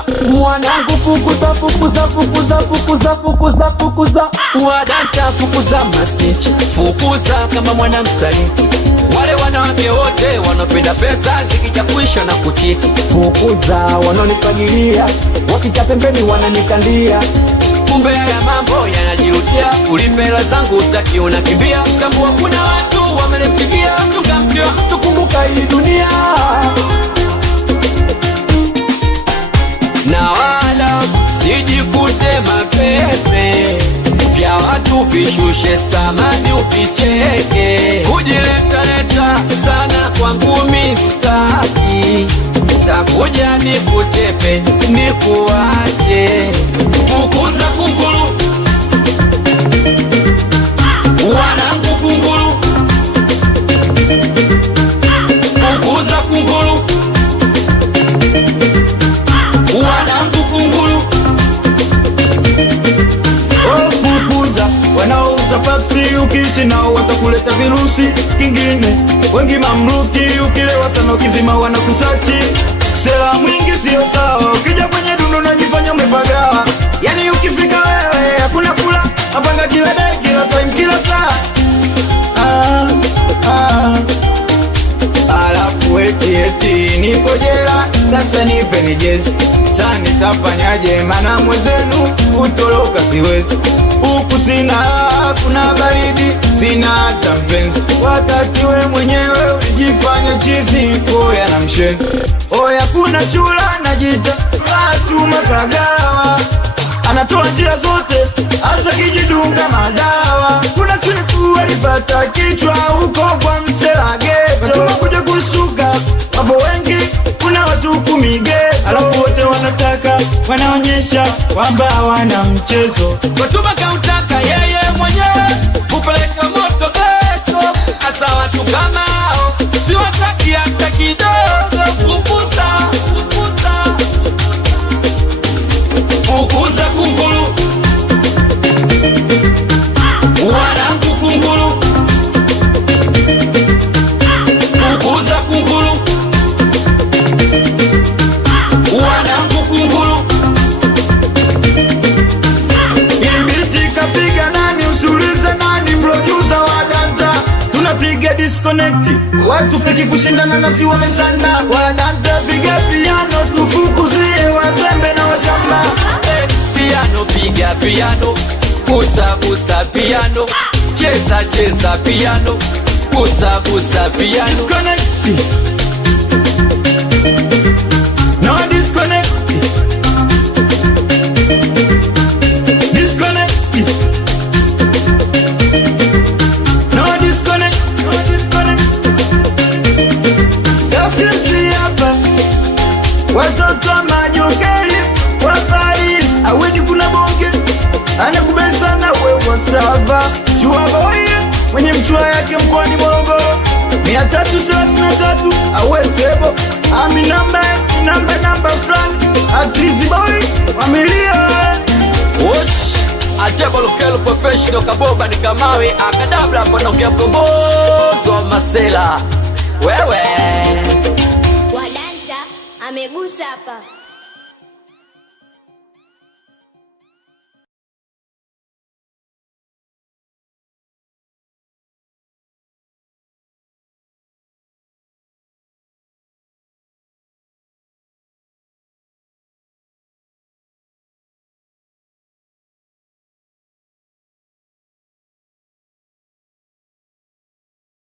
fukuza, mwanangu fukuza, fukuza, fukuza, fukuza, fukuza, fukuza. Wadanta fukuza masnitch, fukuza kama mwana msaliti. Wale wanawake wote wanapenda pesa zikija kuisha na kuchiti. Fukuza wanonifagilia, wakija pembeni wananikandia. Kumbe haya mambo yanajirudia, ulipe hela zangu utaki unakimbia. Tambua kuna watu wamenipigia, tungamkia tukumbuka hii dunia. Na wala sijikute mapepe vya watu vishushe samani uficheke. Kujileta leta sana kwangu mistaki, takuja nikutepe nikuache. Fukuza kunguru, wanangu kunguru. Fukuza kunguru, wanangu kunguru. Oh, fukuza wanaouza papi, ukiishi nao watakuleta virusi kingine. Wengi mamluki, ukilewa sana ukizima wanakusachi. Sela mwingi sio sawa, ukija kwenye dundu najifanya umepagawa. Yani ukifika wewe hakuna kula, apanga kila day, kila time, kila saa. Alafu eti nipo jela, sasa nipe ni jezi. Sasa nitafanyaje mana mwezenu utoroka siwezi. Huku sina, kuna baridi, sina hata mpenzi. Wakati we mwenyewe ulijifanya chizi, oya na mshenzi. Oya kuna chula najita watu makagawa, anatoa njia zote asa kijidunga madawa. Kuna siku alipata kichwa huko kwa msela geto, kuja kushuka wapo wengi, kuna watu 10 geto. Alafu wote wanataka wanaonyesha kwamba wana mchezo. Watuma kautaka yeye mwenyewe kupeleka moto geto. Asa watu kama hao siwataki hata kidogo. Fukuza, fukuza, fukuza kunguru, wanangu kunguru. Fukuza kunguru, wanangu kunguru. Ilibiti kapiga nani, usulize nani, producer wa Danta. Tunapiga disconnect, watu feki kushindana nasi wamesanda. Wa Danta piga piano, tufukuzie wazembe na washamba. Piano piga piano, busa busa piano. Cheza cheza piano, busa busa piano. Disconnect, no disconnect. Disconnect, no disconnect, no disconnect. FMC hapa, watoto majokeri wa Paris. Aweni kuna bonge, anakubesa na wewe sava. Chua boy, mwenye mchua yake mkwani Morogoro. 333, awe sebo. Ami namba frani. Atrizi boy, familia. Wosh, ajebo lokelo professional kaboba ni kamawe. Akadabla panongea mkombozo wa masela. Wewe Wadanta amegusa hapa.